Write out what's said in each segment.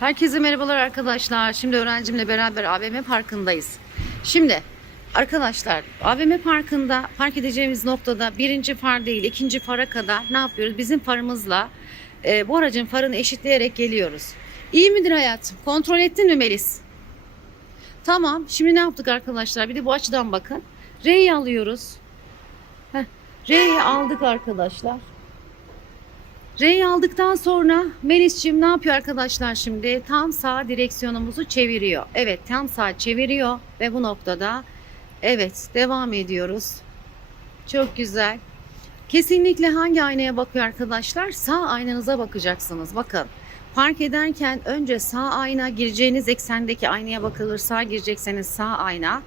Herkese merhabalar arkadaşlar. Şimdi öğrencimle beraber AVM Parkı'ndayız. Şimdi arkadaşlar AVM Parkı'nda park edeceğimiz noktada birinci far değil ikinci fara kadar ne yapıyoruz? Bizim farımızla e, bu aracın farını eşitleyerek geliyoruz. İyi midir hayatım? Kontrol ettin mi Melis? Tamam. Şimdi ne yaptık arkadaşlar? Bir de bu açıdan bakın. R'yi alıyoruz. R'yi aldık arkadaşlar. R'yi aldıktan sonra Melis'ciğim ne yapıyor arkadaşlar şimdi? Tam sağ direksiyonumuzu çeviriyor. Evet tam sağ çeviriyor ve bu noktada evet devam ediyoruz. Çok güzel. Kesinlikle hangi aynaya bakıyor arkadaşlar? Sağ aynanıza bakacaksınız. Bakın park ederken önce sağ ayna gireceğiniz eksendeki aynaya bakılır. Sağ girecekseniz sağ ayna.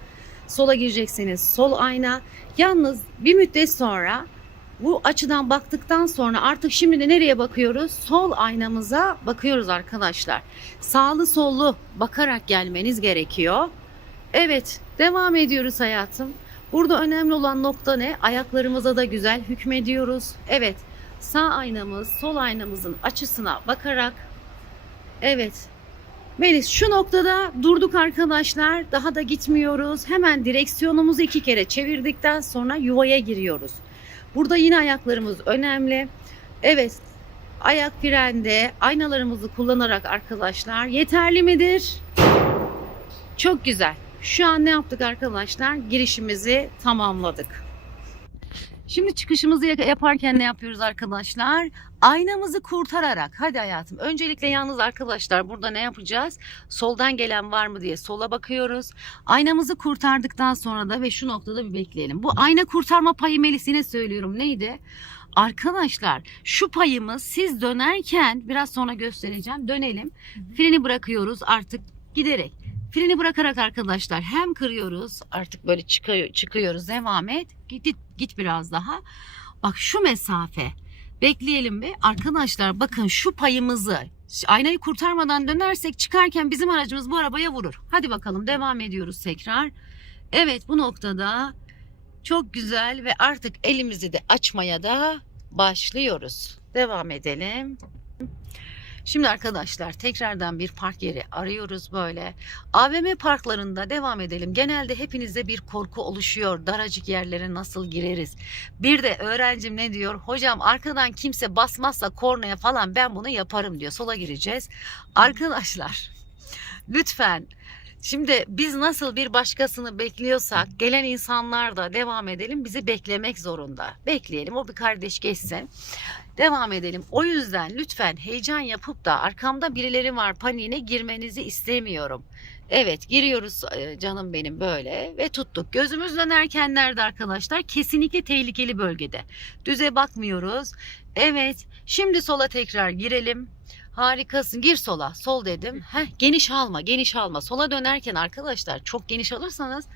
Sola girecekseniz sol ayna. Yalnız bir müddet sonra bu açıdan baktıktan sonra artık şimdi de nereye bakıyoruz? Sol aynamıza bakıyoruz arkadaşlar. Sağlı sollu bakarak gelmeniz gerekiyor. Evet, devam ediyoruz hayatım. Burada önemli olan nokta ne? Ayaklarımıza da güzel hükmediyoruz. Evet, sağ aynamız, sol aynamızın açısına bakarak Evet. Melis şu noktada durduk arkadaşlar. Daha da gitmiyoruz. Hemen direksiyonumuzu iki kere çevirdikten sonra yuvaya giriyoruz. Burada yine ayaklarımız önemli. Evet. Ayak frende aynalarımızı kullanarak arkadaşlar yeterli midir? Çok güzel. Şu an ne yaptık arkadaşlar? Girişimizi tamamladık. Şimdi çıkışımızı ya- yaparken ne yapıyoruz arkadaşlar? Aynamızı kurtararak. Hadi hayatım. Öncelikle yalnız arkadaşlar burada ne yapacağız? Soldan gelen var mı diye sola bakıyoruz. Aynamızı kurtardıktan sonra da ve şu noktada bir bekleyelim. Bu ayna kurtarma payı Melis yine söylüyorum. Neydi? Arkadaşlar şu payımız siz dönerken biraz sonra göstereceğim. Dönelim. Freni bırakıyoruz artık giderek. Freni bırakarak arkadaşlar hem kırıyoruz artık böyle çıkıyor, çıkıyoruz devam et. Git, git biraz daha. Bak şu mesafe bekleyelim bir. Arkadaşlar bakın şu payımızı aynayı kurtarmadan dönersek çıkarken bizim aracımız bu arabaya vurur. Hadi bakalım devam ediyoruz tekrar. Evet bu noktada çok güzel ve artık elimizi de açmaya da başlıyoruz. Devam edelim. Şimdi arkadaşlar tekrardan bir park yeri arıyoruz böyle. AVM parklarında devam edelim. Genelde hepinizde bir korku oluşuyor. Daracık yerlere nasıl gireriz? Bir de öğrencim ne diyor? Hocam arkadan kimse basmazsa kornaya falan ben bunu yaparım diyor. Sola gireceğiz. Arkadaşlar lütfen Şimdi biz nasıl bir başkasını bekliyorsak gelen insanlar da devam edelim bizi beklemek zorunda. Bekleyelim o bir kardeş geçsin. Devam edelim. O yüzden lütfen heyecan yapıp da arkamda birileri var paniğine girmenizi istemiyorum. Evet giriyoruz e, canım benim böyle ve tuttuk. Gözümüz dönerken nerede arkadaşlar? Kesinlikle tehlikeli bölgede. Düze bakmıyoruz. Evet şimdi sola tekrar girelim. Harikasın. Gir sola. Sol dedim. Heh, geniş alma. Geniş alma. Sola dönerken arkadaşlar çok geniş alırsanız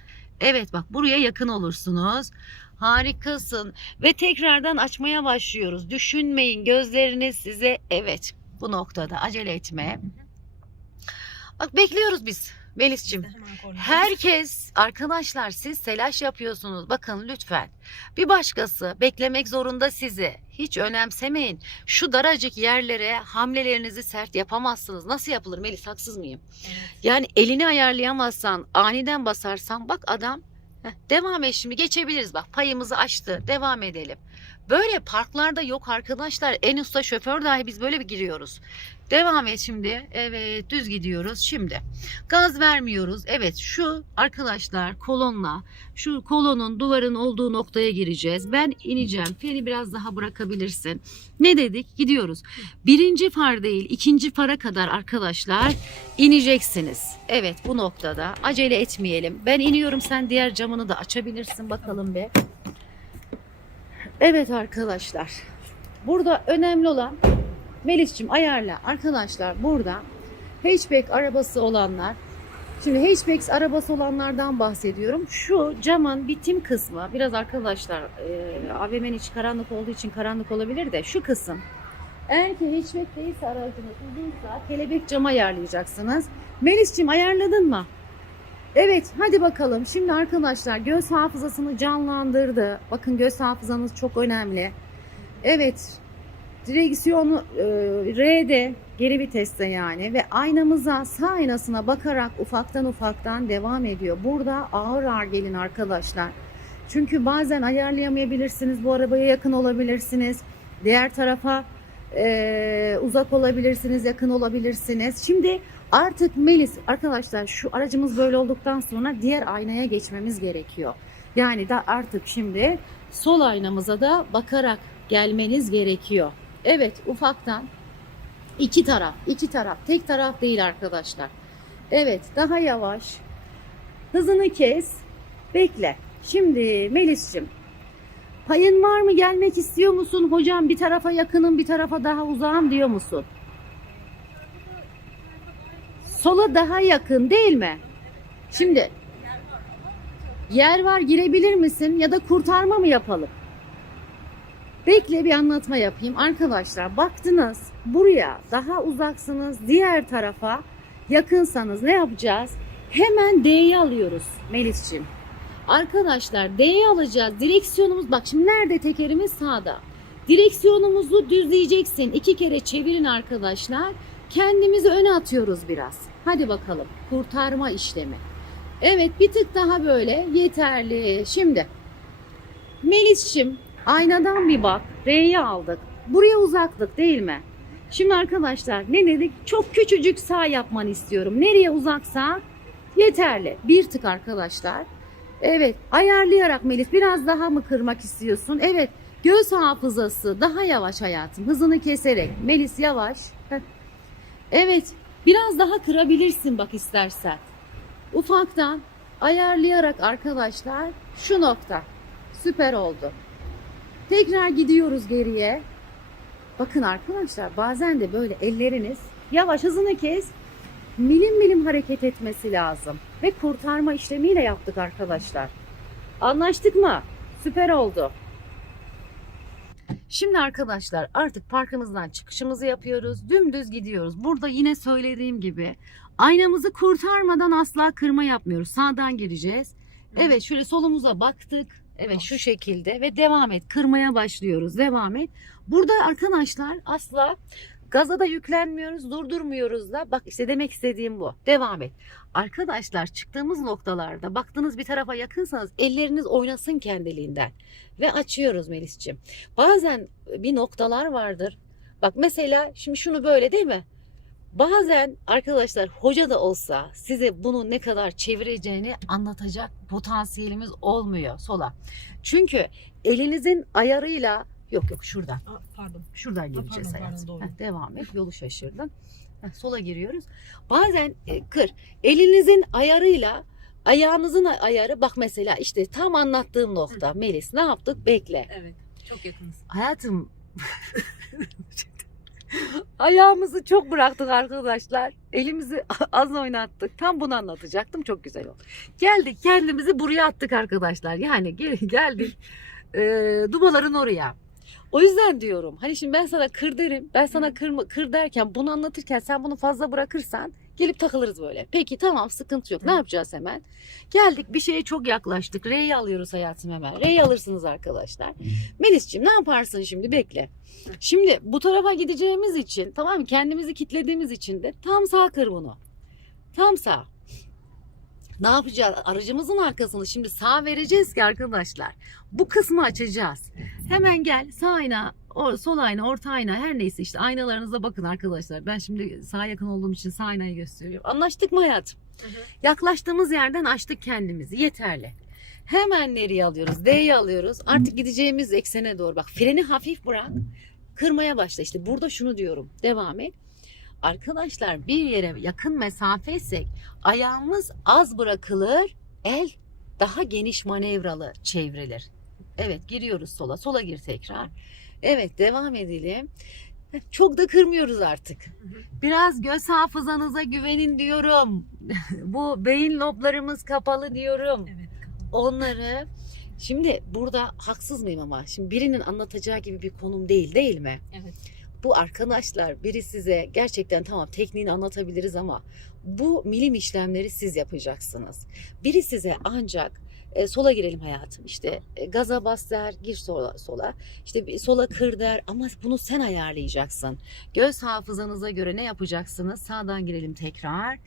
evet bak buraya yakın olursunuz. Harikasın. Ve tekrardan açmaya başlıyoruz. Düşünmeyin. Gözleriniz size evet bu noktada acele etme. Bak bekliyoruz biz. Melis'cim. Herkes arkadaşlar siz telaş yapıyorsunuz. Bakın lütfen. Bir başkası beklemek zorunda sizi. Hiç önemsemeyin. Şu daracık yerlere hamlelerinizi sert yapamazsınız. Nasıl yapılır Melis haksız mıyım? Yani elini ayarlayamazsan aniden basarsan bak adam Heh, devam et şimdi geçebiliriz bak payımızı açtı devam edelim. Böyle parklarda yok arkadaşlar en usta şoför dahi biz böyle bir giriyoruz. Devam et şimdi evet düz gidiyoruz şimdi. Gaz vermiyoruz. Evet şu arkadaşlar kolonla şu kolonun duvarın olduğu noktaya gireceğiz. Ben ineceğim. Freni biraz daha bırakabilirsin. Ne dedik? Gidiyoruz. Birinci far değil ikinci fara kadar arkadaşlar ineceksiniz. Evet bu noktada acele etmeyelim. Ben iniyorum sen diğer camını da açabilirsin bakalım bir. Evet arkadaşlar. Burada önemli olan Melis'cim ayarla. Arkadaşlar burada hatchback arabası olanlar Şimdi hatchback arabası olanlardan bahsediyorum. Şu camın bitim kısmı biraz arkadaşlar e, AVM'nin içi karanlık olduğu için karanlık olabilir de şu kısım. Eğer ki hatchback değilse aracınız uzunsa kelebek cam ayarlayacaksınız. Melis'cim ayarladın mı? Evet hadi bakalım. Şimdi arkadaşlar göz hafızasını canlandırdı. Bakın göz hafızanız çok önemli. Evet Direksiyonu e, R'de geri viteste yani ve aynamıza sağ aynasına bakarak ufaktan ufaktan devam ediyor. Burada ağır ağır gelin arkadaşlar. Çünkü bazen ayarlayamayabilirsiniz. Bu arabaya yakın olabilirsiniz. Diğer tarafa e, uzak olabilirsiniz, yakın olabilirsiniz. Şimdi artık Melis arkadaşlar şu aracımız böyle olduktan sonra diğer aynaya geçmemiz gerekiyor. Yani da artık şimdi sol aynamıza da bakarak gelmeniz gerekiyor. Evet ufaktan iki taraf, iki taraf, tek taraf değil arkadaşlar. Evet daha yavaş. Hızını kes. Bekle. Şimdi Melis'cim payın var mı gelmek istiyor musun? Hocam bir tarafa yakınım bir tarafa daha uzağım diyor musun? Sola daha yakın değil mi? Şimdi yer var girebilir misin ya da kurtarma mı yapalım? Bekle bir anlatma yapayım. Arkadaşlar baktınız buraya daha uzaksınız diğer tarafa yakınsanız ne yapacağız? Hemen D'yi alıyoruz Melis'ciğim. Arkadaşlar D'yi alacağız. Direksiyonumuz bak şimdi nerede tekerimiz sağda. Direksiyonumuzu düzleyeceksin. İki kere çevirin arkadaşlar. Kendimizi öne atıyoruz biraz. Hadi bakalım. Kurtarma işlemi. Evet bir tık daha böyle yeterli. Şimdi Melis'cim aynadan bir bak. R'yi aldık. Buraya uzaklık değil mi? Şimdi arkadaşlar ne dedik? Çok küçücük sağ yapmanı istiyorum. Nereye uzaksa yeterli. Bir tık arkadaşlar. Evet ayarlayarak Melis biraz daha mı kırmak istiyorsun? Evet göz hafızası daha yavaş hayatım. Hızını keserek. Melis yavaş. Heh. Evet biraz daha kırabilirsin bak istersen. Ufaktan ayarlayarak arkadaşlar şu nokta. Süper oldu. Tekrar gidiyoruz geriye. Bakın arkadaşlar bazen de böyle elleriniz yavaş hızını kes. Milim milim hareket etmesi lazım. Ve kurtarma işlemiyle yaptık arkadaşlar. Anlaştık mı? Süper oldu. Şimdi arkadaşlar artık parkımızdan çıkışımızı yapıyoruz. Dümdüz gidiyoruz. Burada yine söylediğim gibi aynamızı kurtarmadan asla kırma yapmıyoruz. Sağdan gireceğiz. Evet şöyle solumuza baktık. Evet şu şekilde ve devam et. Kırmaya başlıyoruz. Devam et. Burada arkadaşlar asla gaza da yüklenmiyoruz, durdurmuyoruz da. Bak işte demek istediğim bu. Devam et. Arkadaşlar çıktığımız noktalarda baktığınız bir tarafa yakınsanız elleriniz oynasın kendiliğinden. Ve açıyoruz Melis'ciğim. Bazen bir noktalar vardır. Bak mesela şimdi şunu böyle değil mi? Bazen arkadaşlar hoca da olsa size bunu ne kadar çevireceğini anlatacak potansiyelimiz olmuyor sola. Çünkü elinizin ayarıyla yok yok şuradan Aa, pardon. şuradan gireceğiz pardon, hayatım. doğru. Heh, devam et yolu şaşırdın. Heh, sola giriyoruz. Bazen e, kır elinizin ayarıyla ayağınızın ayarı bak mesela işte tam anlattığım nokta Melis ne yaptık bekle. Evet. Çok yakınız. Hayatım ayağımızı çok bıraktık arkadaşlar. Elimizi az oynattık. Tam bunu anlatacaktım. Çok güzel oldu. Geldik kendimizi buraya attık arkadaşlar. Yani gel- geldik e, dubaların oraya. O yüzden diyorum hani şimdi ben sana kır derim. Ben sana kır, kır derken bunu anlatırken sen bunu fazla bırakırsan gelip takılırız böyle. Peki tamam sıkıntı yok. Ne yapacağız hemen? Geldik bir şeye çok yaklaştık. R'yi alıyoruz hayatım hemen. R'yi alırsınız arkadaşlar. Melis'ciğim ne yaparsın şimdi bekle. Şimdi bu tarafa gideceğimiz için tamam mı kendimizi kitlediğimiz için de tam sağ kır bunu. Tam sağ. Ne yapacağız? Aracımızın arkasını şimdi sağ vereceğiz ki arkadaşlar. Bu kısmı açacağız. Hemen gel sağ ayna, sol ayna, orta ayna her neyse işte aynalarınıza bakın arkadaşlar. Ben şimdi sağa yakın olduğum için sağ aynayı gösteriyorum. Anlaştık mı hayatım? Yaklaştığımız yerden açtık kendimizi. Yeterli. Hemen nereye alıyoruz? D'yi alıyoruz. Artık gideceğimiz eksene doğru. Bak freni hafif bırak. Kırmaya başla. İşte burada şunu diyorum. Devam et. Arkadaşlar bir yere yakın mesafeysek ayağımız az bırakılır. El daha geniş manevralı çevrilir. Evet giriyoruz sola. Sola gir tekrar. Evet devam edelim. Çok da kırmıyoruz artık. Biraz göz hafızanıza güvenin diyorum. Bu beyin loblarımız kapalı diyorum. Evet. Onları şimdi burada haksız mıyım ama şimdi birinin anlatacağı gibi bir konum değil değil mi? Evet. Bu arkadaşlar biri size gerçekten tamam tekniğini anlatabiliriz ama bu milim işlemleri siz yapacaksınız. Biri size ancak E, sola girelim hayatım. İşte e, gaza bas der, gir sola, sola. İşte sola kır der ama bunu sen ayarlayacaksın. Göz hafızanıza göre ne yapacaksınız? Sağdan girelim tekrar.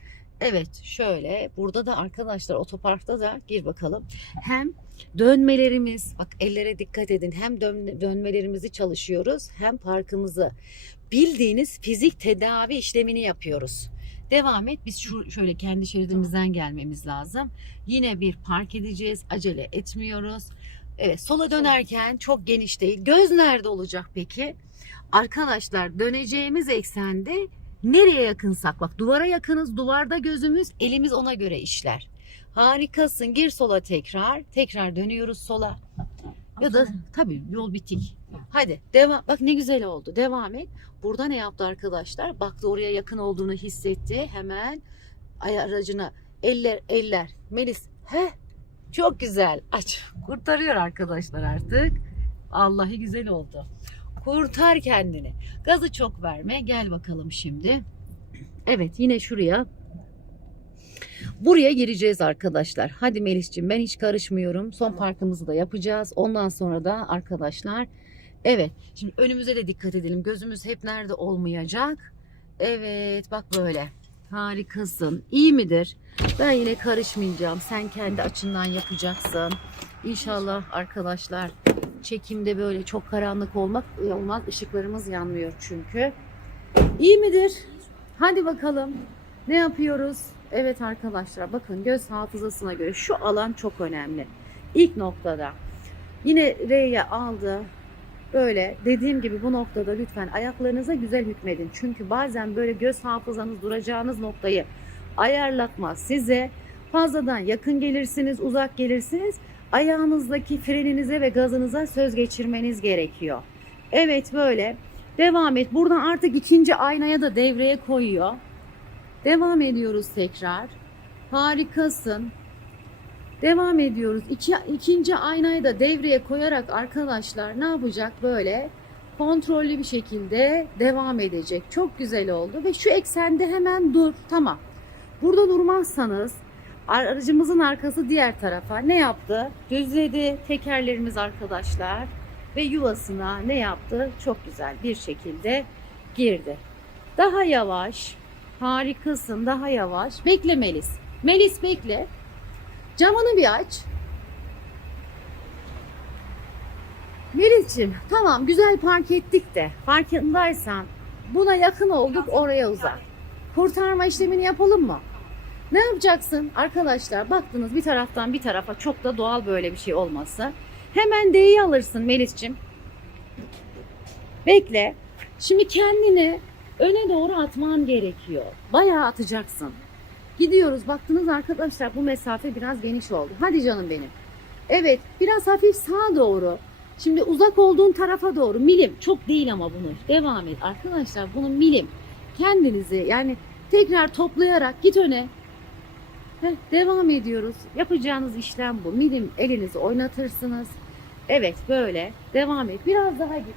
Evet şöyle burada da arkadaşlar otoparkta da gir bakalım. Hem dönmelerimiz bak ellere dikkat edin hem dön- dönmelerimizi çalışıyoruz hem parkımızı bildiğiniz fizik tedavi işlemini yapıyoruz. Devam et. Biz şu şöyle kendi şeridimizden gelmemiz lazım. Yine bir park edeceğiz. Acele etmiyoruz. Evet, sola dönerken çok geniş değil. Göz nerede olacak peki? Arkadaşlar döneceğimiz eksende nereye yakınsak bak duvara yakınız. Duvarda gözümüz, elimiz ona göre işler. Harikasın. Gir sola tekrar. Tekrar dönüyoruz sola. Ya da tabii yol bitik. Hadi devam. Bak ne güzel oldu. Devam et. Burada ne yaptı arkadaşlar? Baktı oraya yakın olduğunu hissetti. Hemen aracına eller eller. Melis he çok güzel. Aç. Kurtarıyor arkadaşlar artık. Allahi güzel oldu. Kurtar kendini. Gazı çok verme. Gel bakalım şimdi. Evet yine şuraya. Buraya gireceğiz arkadaşlar. Hadi Melis'ciğim ben hiç karışmıyorum. Son parkımızı da yapacağız. Ondan sonra da arkadaşlar Evet. Şimdi önümüze de dikkat edelim. Gözümüz hep nerede olmayacak. Evet bak böyle. Harikasın. İyi midir? Ben yine karışmayacağım. Sen kendi açından yapacaksın. İnşallah arkadaşlar çekimde böyle çok karanlık olmak olmaz. Işıklarımız yanmıyor çünkü. İyi midir? Hadi bakalım. Ne yapıyoruz? Evet arkadaşlar bakın göz hafızasına göre şu alan çok önemli. İlk noktada yine R'ye aldı. Böyle dediğim gibi bu noktada lütfen ayaklarınıza güzel hükmedin. Çünkü bazen böyle göz hafızanız duracağınız noktayı ayarlatmaz size. Fazladan yakın gelirsiniz, uzak gelirsiniz. Ayağınızdaki freninize ve gazınıza söz geçirmeniz gerekiyor. Evet böyle. Devam et. Buradan artık ikinci aynaya da devreye koyuyor. Devam ediyoruz tekrar. Harikasın. Devam ediyoruz. İki, ikinci aynayı da devreye koyarak arkadaşlar ne yapacak böyle? Kontrollü bir şekilde devam edecek. Çok güzel oldu ve şu eksende hemen dur. Tamam. Burada durmazsanız aracımızın arkası diğer tarafa ne yaptı? Düzledi tekerlerimiz arkadaşlar ve yuvasına ne yaptı? Çok güzel bir şekilde girdi. Daha yavaş. Harikasın. Daha yavaş. Bekle Melis. Melis bekle. Camını bir aç. Melis'ciğim tamam güzel park ettik de farkındaysan buna yakın olduk oraya uzak. Kurtarma işlemini yapalım mı? Ne yapacaksın arkadaşlar baktınız bir taraftan bir tarafa çok da doğal böyle bir şey olması. Hemen D'yi alırsın Melis'ciğim. Bekle. Şimdi kendini öne doğru atman gerekiyor. Bayağı atacaksın. Gidiyoruz. Baktınız arkadaşlar bu mesafe biraz geniş oldu. Hadi canım benim. Evet biraz hafif sağa doğru. Şimdi uzak olduğun tarafa doğru milim. Çok değil ama bunu. Devam et. Arkadaşlar bunu milim. Kendinizi yani tekrar toplayarak git öne. Heh, devam ediyoruz. Yapacağınız işlem bu. Milim elinizi oynatırsınız. Evet böyle. Devam et. Biraz daha git.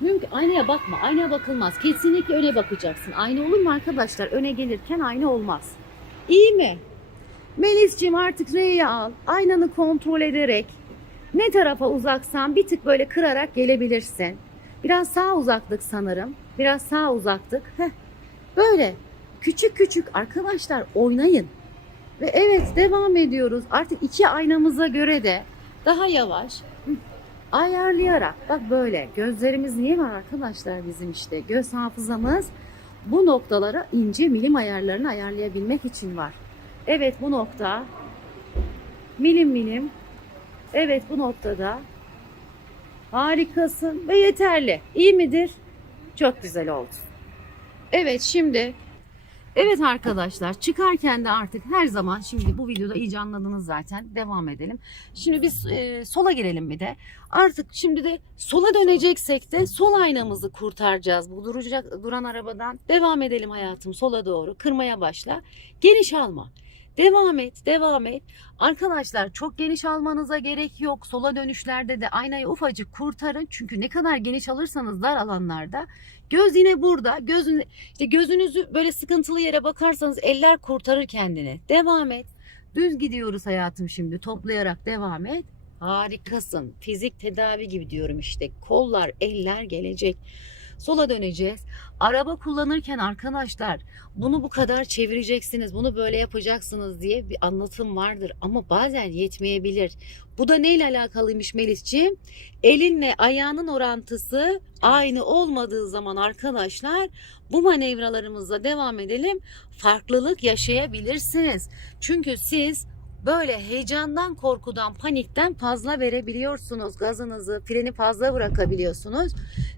Mümkün aynaya bakma. Aynaya bakılmaz. Kesinlikle öne bakacaksın. Ayna olur mu arkadaşlar? Öne gelirken ayna olmaz. İyi mi? Melis'ciğim artık R'yi al. Aynanı kontrol ederek ne tarafa uzaksan bir tık böyle kırarak gelebilirsin. Biraz sağ uzaklık sanırım. Biraz sağ uzaklık. Heh. Böyle küçük küçük arkadaşlar oynayın. Ve evet devam ediyoruz. Artık iki aynamıza göre de daha yavaş ayarlayarak bak böyle gözlerimiz niye var arkadaşlar bizim işte göz hafızamız bu noktalara ince milim ayarlarını ayarlayabilmek için var. Evet bu nokta milim milim evet bu noktada harikasın ve yeterli. İyi midir? Çok güzel oldu. Evet şimdi Evet arkadaşlar çıkarken de artık her zaman şimdi bu videoda iyice anladınız zaten devam edelim. Şimdi biz e, sola girelim bir de. Artık şimdi de sola döneceksek de sol aynamızı kurtaracağız. Bu duracak duran arabadan devam edelim hayatım sola doğru kırmaya başla. Geniş alma. Devam et, devam et. Arkadaşlar çok geniş almanıza gerek yok. Sola dönüşlerde de aynayı ufacık kurtarın. Çünkü ne kadar geniş alırsanız dar alanlarda göz yine burada. Gözün işte gözünüzü böyle sıkıntılı yere bakarsanız eller kurtarır kendini. Devam et. Düz gidiyoruz hayatım şimdi. Toplayarak devam et. Harikasın. Fizik tedavi gibi diyorum işte. Kollar, eller gelecek. Sola döneceğiz. Araba kullanırken arkadaşlar bunu bu kadar çevireceksiniz, bunu böyle yapacaksınız diye bir anlatım vardır ama bazen yetmeyebilir. Bu da neyle alakalıymış Melisciğim? Elinle ayağının orantısı aynı olmadığı zaman arkadaşlar bu manevralarımızla devam edelim. Farklılık yaşayabilirsiniz. Çünkü siz böyle heyecandan, korkudan, panikten fazla verebiliyorsunuz. Gazınızı, freni fazla bırakabiliyorsunuz.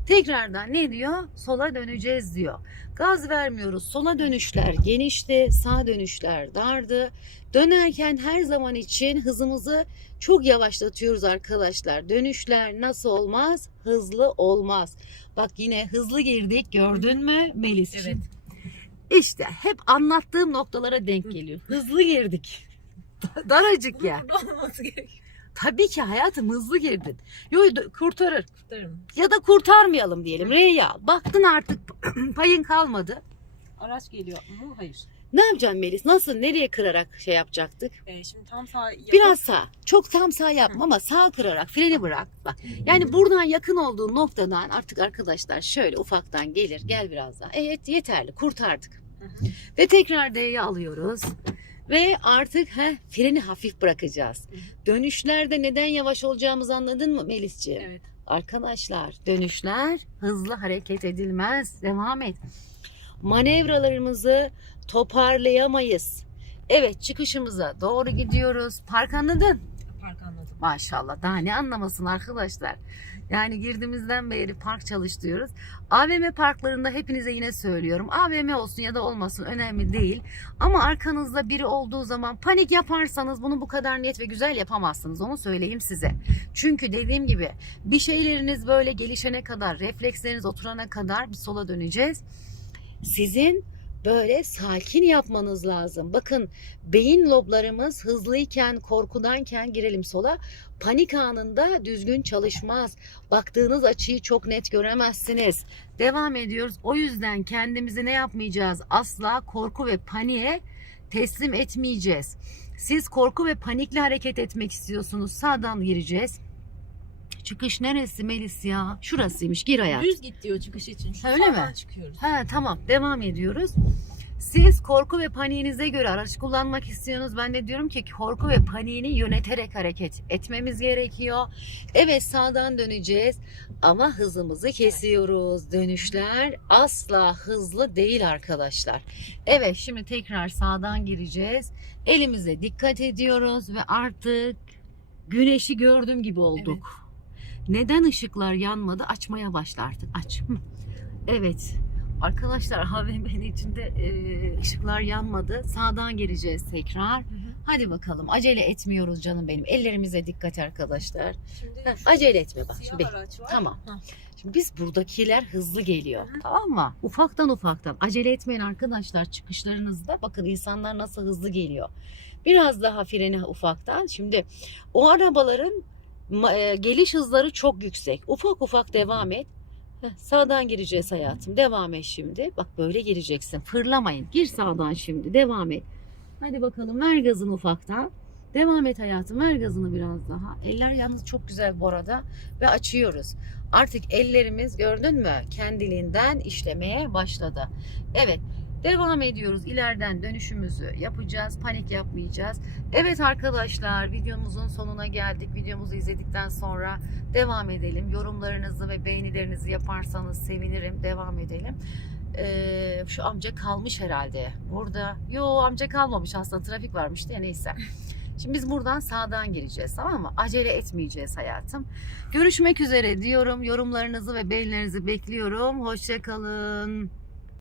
Tekrardan ne diyor? Sola döneceğiz diyor. Gaz vermiyoruz. Sola dönüşler genişti, sağ dönüşler dardı. Dönerken her zaman için hızımızı çok yavaşlatıyoruz arkadaşlar. Dönüşler nasıl olmaz? Hızlı olmaz. Bak yine hızlı girdik gördün mü Melis? Evet. İşte hep anlattığım noktalara denk geliyor. Hızlı girdik. Daracık ya. Burada olması gerekiyor. Tabii ki hayatım hızlı girdin. Yo kurtarır. Tutarım. Ya da kurtarmayalım diyelim. Al. Baktın artık payın kalmadı. Araç geliyor mu? Hayır. Ne yapacaksın Melis? Nasıl? Nereye kırarak şey yapacaktık? Ee, şimdi tam sağ yapıp- Biraz sağ. Çok tam sağ yapma ama sağ kırarak freni bırak. Bak. Yani buradan yakın olduğu noktadan artık arkadaşlar şöyle ufaktan gelir. Gel biraz daha. Evet yeterli. Kurtardık. Hı hı. Ve tekrar D'yi alıyoruz. Ve artık he, freni hafif bırakacağız. Dönüşlerde neden yavaş olacağımızı anladın mı Melisciğim? Evet. Arkadaşlar dönüşler hızlı hareket edilmez. Devam et. Manevralarımızı toparlayamayız. Evet çıkışımıza doğru gidiyoruz. Park anladın? Park anladım. Maşallah daha ne anlamasın arkadaşlar. Yani girdiğimizden beri park çalıştırıyoruz. AVM parklarında hepinize yine söylüyorum. AVM olsun ya da olmasın önemli değil. Ama arkanızda biri olduğu zaman panik yaparsanız bunu bu kadar net ve güzel yapamazsınız. Onu söyleyeyim size. Çünkü dediğim gibi bir şeyleriniz böyle gelişene kadar, refleksleriniz oturana kadar bir sola döneceğiz. Sizin böyle sakin yapmanız lazım. Bakın beyin loblarımız hızlıyken, korkudanken girelim sola. Panik anında düzgün çalışmaz. Baktığınız açıyı çok net göremezsiniz. Devam ediyoruz. O yüzden kendimizi ne yapmayacağız? Asla korku ve paniğe teslim etmeyeceğiz. Siz korku ve panikle hareket etmek istiyorsunuz. Sağdan gireceğiz. Çıkış neresi Melis ya? Şurasıymış. Gir hayat. Düz git diyor çıkış için. Şu Öyle mi? sağdan çıkıyoruz. Ha tamam devam ediyoruz. Siz korku ve paniğinize göre araç kullanmak istiyorsunuz. Ben de diyorum ki korku ve paniğini yöneterek hareket etmemiz gerekiyor. Evet sağdan döneceğiz ama hızımızı kesiyoruz. Dönüşler asla hızlı değil arkadaşlar. Evet şimdi tekrar sağdan gireceğiz. Elimize dikkat ediyoruz ve artık güneşi gördüm gibi olduk. Neden ışıklar yanmadı? Açmaya başlardık. Aç. Hı. Evet. Arkadaşlar AVM'nin içinde e, ışıklar yanmadı. Sağdan gireceğiz tekrar. Hı hı. Hadi bakalım. Acele etmiyoruz canım benim. Ellerimize dikkat arkadaşlar. Şimdi acele etme bak. Şimdi, araç var. Tamam. Ha. şimdi biz buradakiler hızlı geliyor. Hı. Tamam mı? Ufaktan ufaktan. Acele etmeyin arkadaşlar çıkışlarınızda. Bakın insanlar nasıl hızlı geliyor. Biraz daha freni ufaktan. Şimdi o arabaların geliş hızları çok yüksek. Ufak ufak devam et. Heh, sağdan gireceğiz hayatım. Devam et şimdi. Bak böyle gireceksin. Fırlamayın. Gir sağdan şimdi. Devam et. Hadi bakalım ver gazını ufaktan. Devam et hayatım. Ver gazını biraz daha. Eller yalnız çok güzel bu arada. Ve açıyoruz. Artık ellerimiz gördün mü? Kendiliğinden işlemeye başladı. Evet. Devam ediyoruz. İleriden dönüşümüzü yapacağız. Panik yapmayacağız. Evet arkadaşlar videomuzun sonuna geldik. Videomuzu izledikten sonra devam edelim. Yorumlarınızı ve beğenilerinizi yaparsanız sevinirim. Devam edelim. Ee, şu amca kalmış herhalde. Burada. Yo amca kalmamış aslında trafik varmış diye neyse. Şimdi biz buradan sağdan gireceğiz tamam mı? Acele etmeyeceğiz hayatım. Görüşmek üzere diyorum. Yorumlarınızı ve beğenilerinizi bekliyorum. Hoşçakalın.